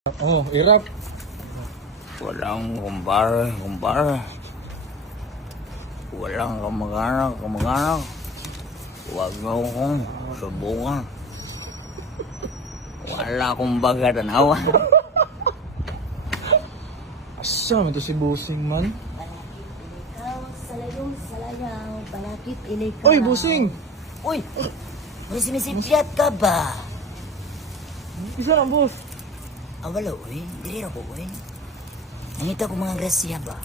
Oh, irap. Walang kumpare. Walang kamag-anak. Huwag mo akong subukan. Wala akong baga tanawa. Asa man to si Busing man? Balakit ilikaw. Oy, Busing! Uy! May sinisipyat ka ba? Isa lang, boss. Wala, uy. Dili na po, uy. Nangita ko mga grasya ba?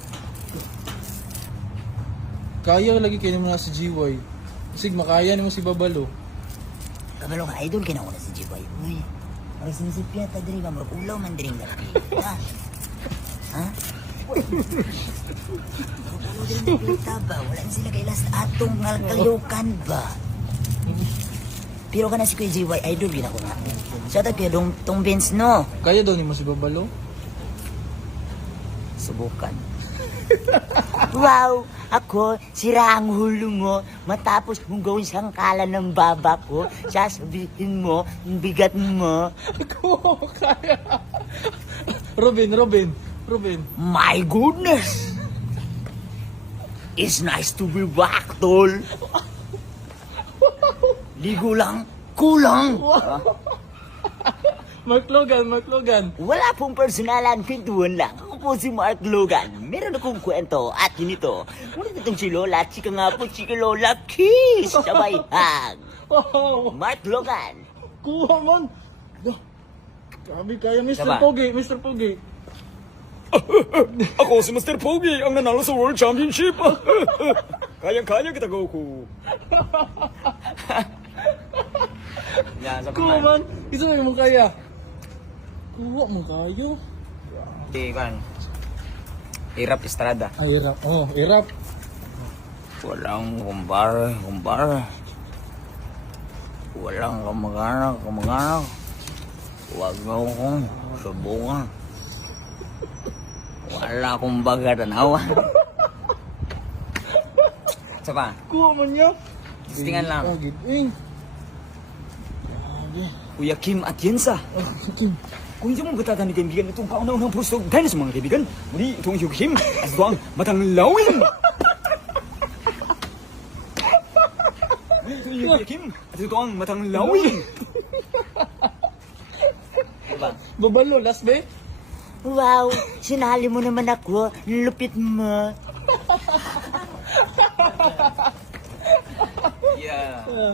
Kaya lagi kayo naman na si GY. Sig, makaya naman si Babalo. Kabalo nga, idol ka na una si Jibay, uy. May sinisipyat ka diri ba? Marag ulaw man diri nga. Ha? Ha? Marag ulaw diri nga ba? Wala na sila kay last atong kalyukan ba? Pero ka na si Kuya GY, idol gina ko na. Siya kaya tong Vince, no? Kaya daw ni mo si Babalo? Subukan. Wow! Ako, sira ang hulo mo. Matapos mong gawin sangkalan ng baba ko, sasabihin mo, ang bigat mo. Ako, kaya. Robin. My goodness! It's nice to be back, tol. Ligo lang, kulang. Mark Logan. Wala pong personalan, pintuan lang. Ako po si Mark Logan. Meron akong kwento at ganito. Ngunit itong si Lola, chika nga po, chika Lola, kiss! Sabay hag. Wow! Mark Logan. Kuha man! Grabe kaya, Mr. Diba? Pogi. Ako si Mr. Pogi, ang nanalo sa World Championship. Kayang-kaya kita, Goku. Yan, sa Kuha man! Isa na yung kaya. Kuha mo kayo. Ikan. Irap Estrada. Ay, irap. Oh, irap. Walang kumpare. Walang kamag-anak. Huwag mo akong subukan. Wala akong baga tanawa. Isa pa, Kuha man niya. testingan lang. Grabe. Kuya Kim Atienza. Kim. Kung hindi mo batatan ni kaibigan itong kauna-unang puso dahil sa mga kaibigan, muli itong Hugh Kim at ito ang matang lawin. Ito yung Hugh Kim at ito ang matang lawin. Diba? Babalo, last be? Wow, sinali mo naman ako. Lupit mo. Yeah.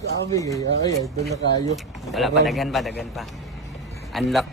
Grabe kaya. Ay, idol na kayo. Wala pa, dagan pa. Unlock.